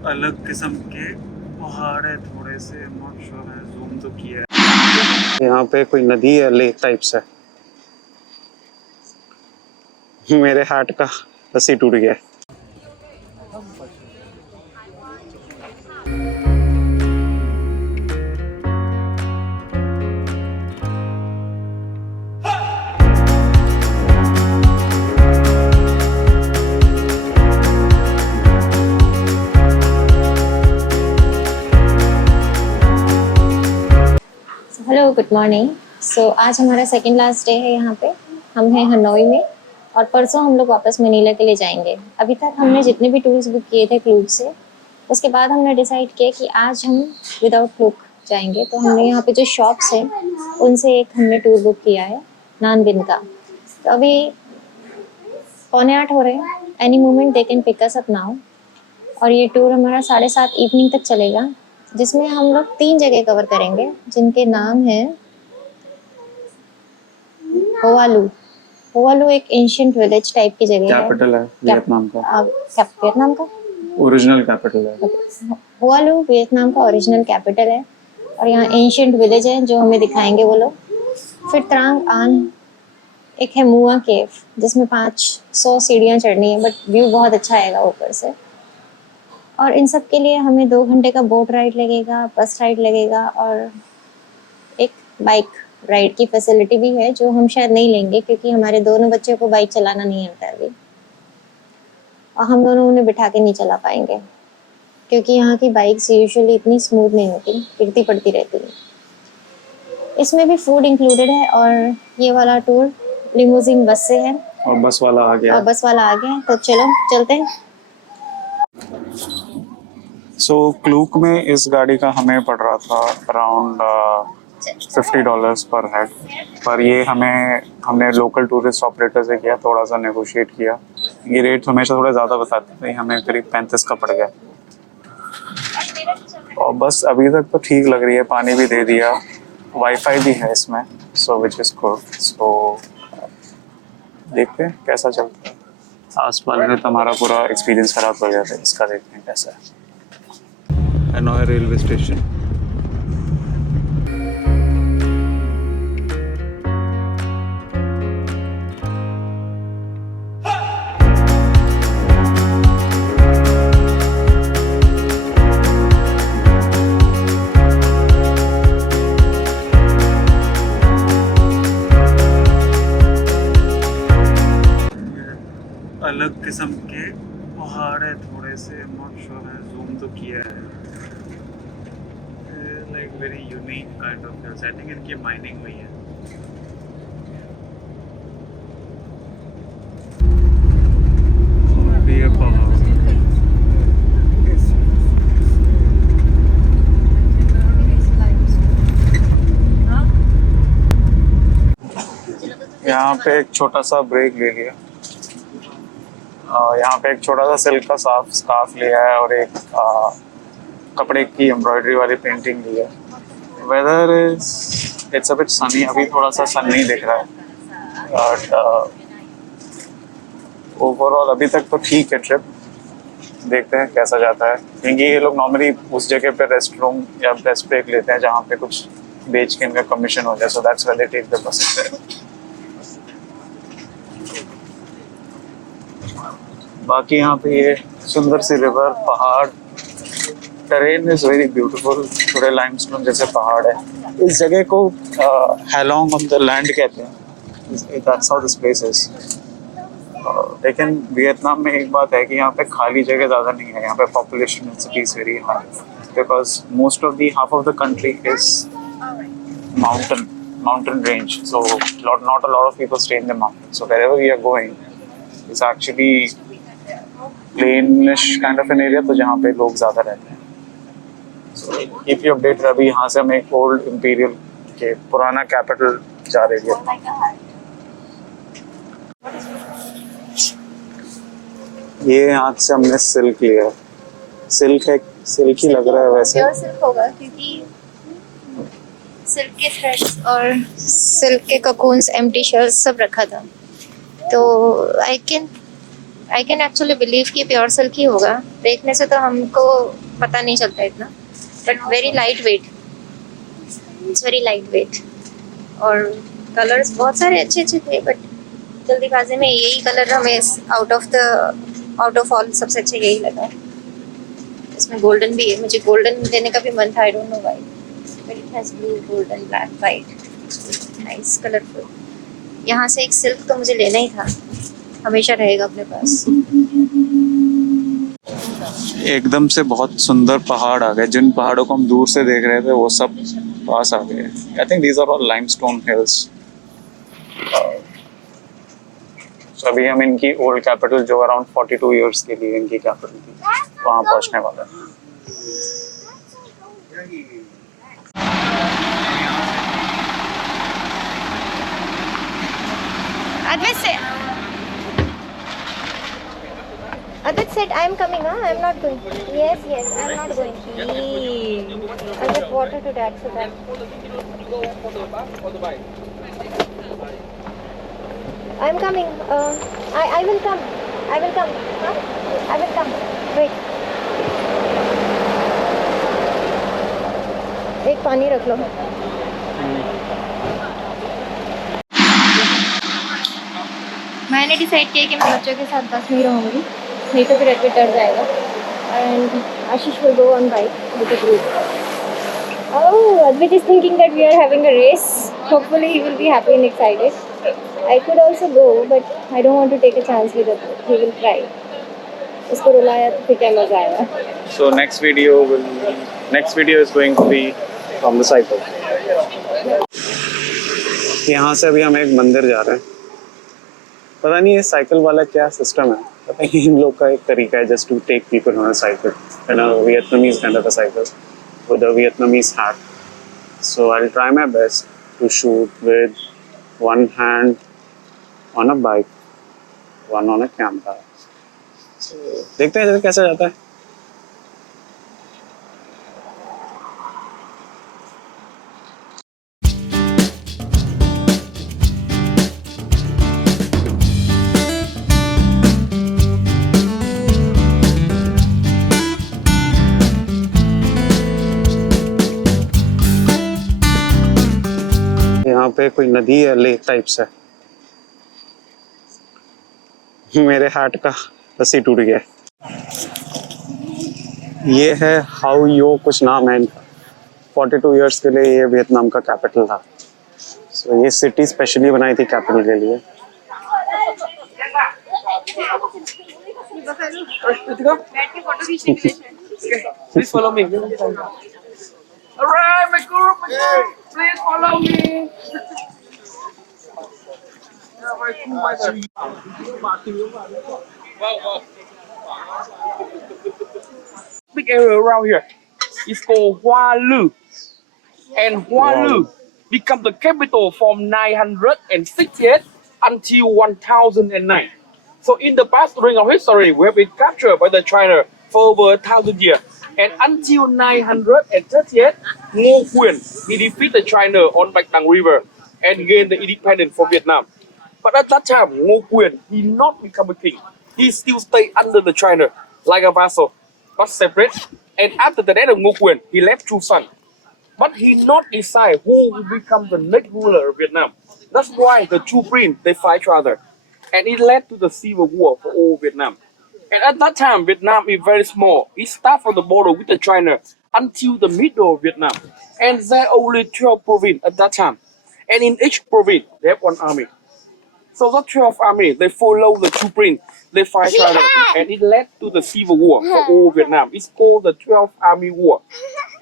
अलग किस्म के पहाड़ है थोड़े से, नॉट श्योर है, जूम तो किया है। यहाँ पे कोई नदी है, लेक टाइप से। मेरे हाथ का रस्सी टूट गया। Hello, good morning. सो आज हमारा सेकंड लास्ट डे है यहाँ पे। हम हैं हनोई में और परसों हम लोग वापस मनीला के लिए जाएंगे। अभी तक हमने जितने भी टूर्स बुक किए थे क्लूज से, उसके बाद हमने डिसाइड किया कि आज हम विदाउट क्लूक जाएंगे। तो हमने यहाँ पे जो शॉप्स हैं उनसे एक हमने टूर बुक किया है नान बिन का। तो अभी 7:45 हो रहे हैं। Any moment they can pick us up now. और ये टूर हमारा 7:30 इवनिंग तक चलेगा, जिसमें हम लोग 3 जगह कवर करेंगे जिनके नाम हैं होवालू। होवालू एक एंशिएंट विलेज टाइप की जगह है। कैपिटल है वियतनाम का। वियतनाम का ओरिजिनल कैपिटल है। होवालू वियतनाम का ओरिजिनल कैपिटल है और यहाँ एंशिएंट विलेज है जो हमें दिखाएंगे वो लोग। फिर त्रांग आन एक है मुआ केव, जिसमें 500 सीढ़ियाँ चढ़नी है, बट व्यू बहुत अच्छा आएगा ऊपर से। और इन सब के लिए हमें 2 घंटे का बोट राइड लगेगा, बस राइड लगेगा और एक बाइक राइड की फैसिलिटी भी है, जो हम शायद नहीं लेंगे क्योंकि हमारे दोनों बच्चों को बाइक चलाना नहीं आता अभी, और हम दोनों उन्हें बिठा के नहीं चला पाएंगे क्योंकि यहाँ की बाइक्स यूजुअली इतनी स्मूथ नहीं होती, गिरती पड़ती रहती है। इसमें भी फूड इंक्लूडेड है और ये वाला टूर लिमोजिन बस से है और बस वाला आ गया। तो चलो चलते हैं। सो क्लूक में इस गाड़ी का हमें पड़ रहा था अराउंड $50 पर हेड, पर ये हमने लोकल टूरिस्ट ऑपरेटर से किया, थोड़ा सा नेगोशिएट किया। ये रेट हमेशा थोड़ा ज़्यादा बताते थे, हमें करीब 35 का पड़ गया। और बस अभी तक तो ठीक लग रही है, पानी भी दे दिया, वाईफाई भी है इसमें, सो विच इज़ गुड। सो देखते हैं कैसा चलता है। आसपास में तो हमारा पूरा एक्सपीरियंस खराब हो गया था, इसका देखते हैं कैसा है। Hanoi railway station. अलग किस्म के पहाड़ है थोड़े से, नॉट श्योर है, जूम तो किया है। Like very unique kind of hills. I think इनकी माइनिंग हुई है। और भी है पहाड़। यहाँ पे एक छोटा सा ब्रेक ले लिया। यहाँ पे एक छोटा सा सिल्क का स्कार्फ लिया है और एक कपड़े की एम्ब्रॉयडरी वाली पेंटिंग ली है। Whether it's a bit Sunny, अभी थोड़ा सा सन नहीं दिख रहा है, बट ओवरऑल अभी तक तो ठीक है ट्रिप। देखते हैं कैसा जाता है, क्योंकि ये लोग नॉर्मली उस जगह पे रेस्ट रूम या रेस्ट ब्रेक लेते हैं जहाँ पे कुछ बेच के इनका कमीशन हो जाए, so that's why they take the buses. बाकी यहाँ पे ये सुंदर सी रिवर, पहाड़, टेरेन इज वेरी ब्यूटीफुल, थोड़े लाइमस्टोन जैसे पहाड़ है। इस जगह को हैलोंग ऑन द लैंड कहते हैं, that's how this place is. लेकिन वियतनाम में एक बात है कि यहाँ पे खाली जगह ज़्यादा नहीं है, यहाँ पे population density is very high because most of the half of the country is mountain range, so not a lot of people stay in the mountains, so wherever we are going is actually plainish kind of an area, तो जहाँ पे लोग ज़्यादा रहते हैं। So keep you updated। अभी यहाँ से हम एक ओल्ड imperial के पुराना कैपिटल जा रहे हैं। ये यहाँ से हमने सिल्क लिया, सिल्क ही लग रहा है वैसे। प्योर सिल्क होगा क्योंकि सिल्क के थ्रेड्स और सिल्क के ककून्स, एम्प्टी शेल्स सब रखा था, तो I can I can actually believe कि प्योर सिल्क ही होगा, देखने से तो हमको पता नहीं चलता इतना, but very light weight, it's very light weight. और कलर्स बहुत सारे अच्छे अच्छे थे, बट जल्दीबाजी में यही कलर हमें आउट ऑफ ऑल सबसे अच्छा यही लगा। इसमें गोल्डन भी है, मुझे गोल्डन लेने का भी मन था, I don't know why, but it has blue, golden, black, white, nice, colourful. यहाँ से एक सिल्क तो मुझे लेना ही था, हमेशा रहेगा अपने पास। एकदम से बहुत सुंदर पहाड़ आ गए, जिन पहाड़ों को हम दूर से देख रहे थे वो सब पास आ गए। I think these are all limestone hills. अभी हम इनकी ओल्ड कैपिटल, जो अराउंड 42 इयर्स के लिए इनकी कैपिटल थी, वहाँ पहुँचने वाले हैं। Adit said, I am coming, huh? I am not going. Yes, I am not going. I'll get water to that, so that. I am coming. I will come. I will come. Huh? I will come. Wait. एक पानी रख लो। मैंने decide किया कि मैं बच्चों के साथ बस में रहूँगी, नहीं तो फिर एडमिट डर जाएगा। And Ashish will go on bike with the group. Oh, Advait is thinking that we are having a race. Hopefully he will be happy and excited. I could also go, but I don't want to take a chance with Advait. He will cry. उसको रुलाया तो फिर क्या मजा आएगा। So next video is going to be from the cycle. यहाँ से अभी हम एक मंदिर जा रहे हैं। पता नहीं ये साइकिल वाला क्या सिस्टम है, पता नहीं इन लोग का एक तरीका है just to take people on a cycle, in a Vietnamese kind of a cycle with a Vietnamese hat. So I'll try my best to shoot with one hand on a bike, one on a camera. So देखते हैं कैसे जाता है। यहाँ पे कोई नदी है, लेक टाइप से। मेरे हाथ का रस्सी टूट गया। ये है हाउ यो, कुछ नाम है इनका। 42 इयर्स के लिए ये वियतनाम का कैपिटल था। So ये सिटी स्पेशली बनाई थी कैपिटल के लिए। Please follow me. Alright, my group, please follow me. Big area around here. It's called Hoa Lư, and Hoa Lư became the capital from 968 until 1009. So in the past, during our history, we have been captured by the China for over 1,000 years. And until 938, Ngô Quyền, he defeated China on Bạch Đằng River and gained the independence from Vietnam. But at that time, Ngô Quyền, he not become a king. He still stayed under the China like a vassal, but separate. And after the death of Ngô Quyền, he left two sons. But he not decide who will become the next ruler of Vietnam. That's why the two princes, they fight each other. And it led to the civil war for all Vietnam. And at that time, Vietnam is very small. It starts from the border with the China until the middle of Vietnam. And there are only 12 provinces at that time. And in each province, they have one army. So the 12 army, they follow the two princes. They fight each other. And it led to the civil war for all Vietnam. It's called the 12th Army War.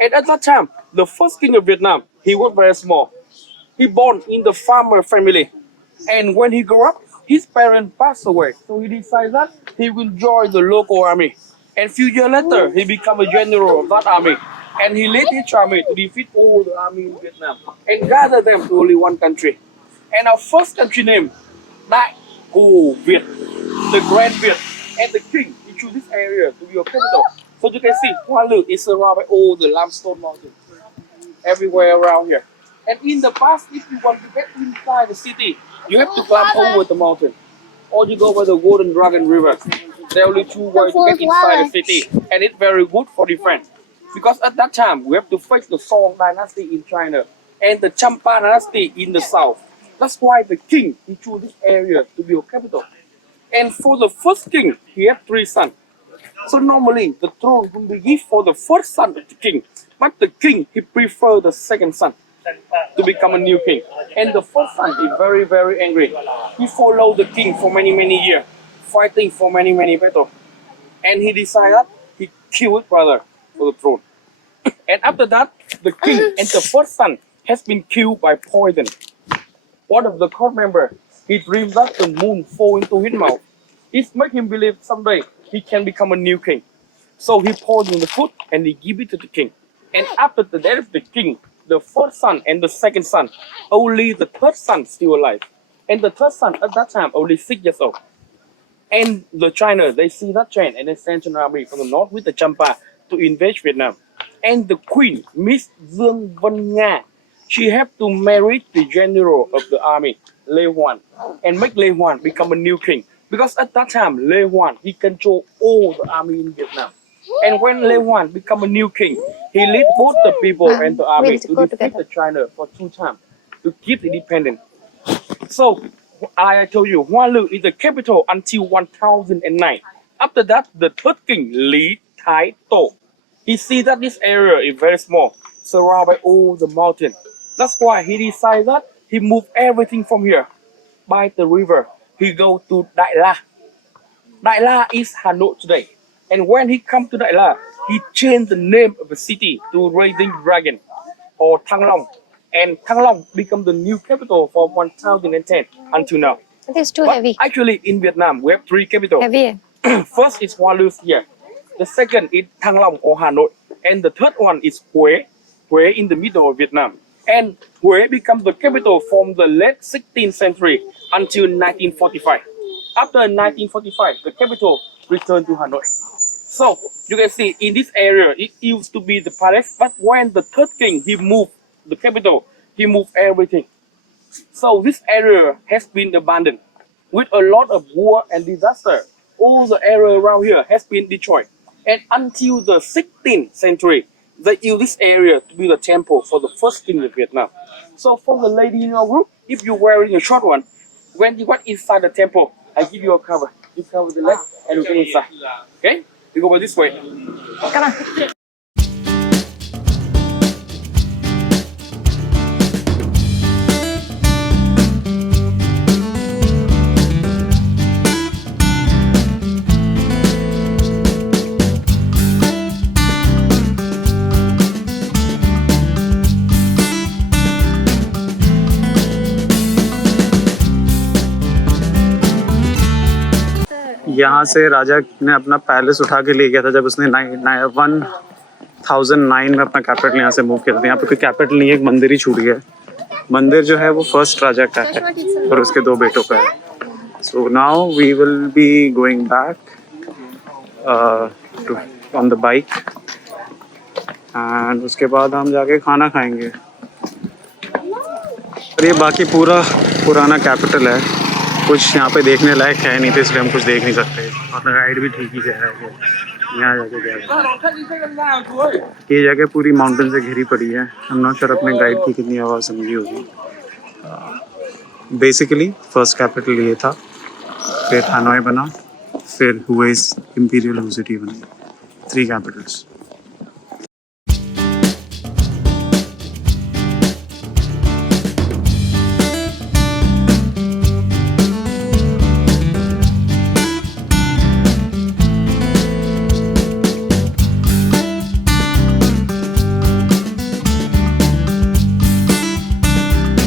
And at that time, the first king of Vietnam, he was very small. He born in the farmer family. And when he grew up, his parents passed away, so he decided that he will join the local army. And few years later, he became a general of that army. And he led his army to defeat all the army in Vietnam and gather them to only one country. And our first country name, Đại Cồ Việt, the Grand Viet, and the king, he chose this area to be your capital. So you can see, Hoa Lư is surrounded by all the limestone mountains everywhere around here. And in the past, if you want to get inside the city, you have to climb over the mountain. or you go by the Golden Dragon River. There are only two ways to get inside the city, and it's very good for defense. Because at that time, we have to face the Song dynasty in China and the Champa dynasty in the south. That's why the king, he chose this area to be a capital. And for the first king, he had 3 sons. So normally, the throne will be given for the first son of the king. But the king, he preferred the second son to become a new king. And the first son is very, very angry. He followed the king for many, many years, fighting for many, many battles. And he decided he killed his brother for the throne. And after that, the king and the first son has been killed by poison. One of the court members, he dreamed that the moon fall into his mouth. It made him believe someday he can become a new king. So he poisoned the food and he gave it to the king. And after the death of the king, the first son and the second son, only the third son still alive. And the third son at that time only 6 years old. And the China, they see that trend and they sent an army from the north with the Champa to invade Vietnam. And the queen, Miss Dương Vân Nga, she had to marry the general of the army, Lê Hoàn, and make Lê Hoàn become a new king. Because at that time, Lê Hoàn, he controlled all the army in Vietnam. And when Lê Hoàn become a new king, he led both the people and the army to defeat the China for 2 times to keep independent. So, I told you, Hoa Lư is the capital until 1009. After that, the third king, Lý Thái Tổ, he see that this area is very small, surrounded by all the mountains. That's why he decided that he moved everything from here by the river. He go to Đại La. Đại La is Hanoi today. And when he come to Đại La, he changed the name of the city to Rising Dragon or Thăng Long. And Thăng Long become the new capital from 1010 until now. It is too But heavy. actually, in Vietnam, we have 3 capitals. Heavy. First is Hoa Lư here. The second is Thăng Long or Hanoi. And the third one is Huế. Huế in the middle of Vietnam. And Huế becomes the capital from the late 16th century until 1945. After 1945, the capital returned to Hanoi. So, you can see in this area, it used to be the palace, but when the third king, he moved the capital, he moved everything. So this area has been abandoned with a lot of war and disaster. All the area around here has been destroyed. And until the 16th century, they used this area to build a temple for the first king of Vietnam. So for the lady in your group, if you're wearing a short one, when you went inside the temple, I give you a cover. You cover the leg and you go inside. Okay? You go by this way. Come on. यहाँ से राजा ने अपना palace उठा के ले गया था जब उसने 1009 में अपना कैपिटल यहाँ से मूव किया था। यहाँ पे कोई कैपिटल नहीं है, एक मंदिर ही छूट गया। मंदिर जो है वो फर्स्ट राजा का है और उसके 2 बेटों का है। So now we will be going back on the bike and उसके बाद हम जाके खाना खाएंगे। और ये बाकी पूरा पुराना कैपिटल है, कुछ यहाँ पे देखने लायक है नहीं, तो इसलिए हम कुछ देख नहीं सकते। और गाइड भी ठीक ही कह रहा है कि यहाँ जाके जाएगा। ये जगह पूरी माउंटेन से घिरी पड़ी है। हम नॉट श्योर अपने गाइड की कितनी आवाज़ समझी होगी। बेसिकली फर्स्ट कैपिटल ये था, फिर हनोई बना, फिर हुए इंपीरियल सिटी बनी। 3 कैपिटल्स।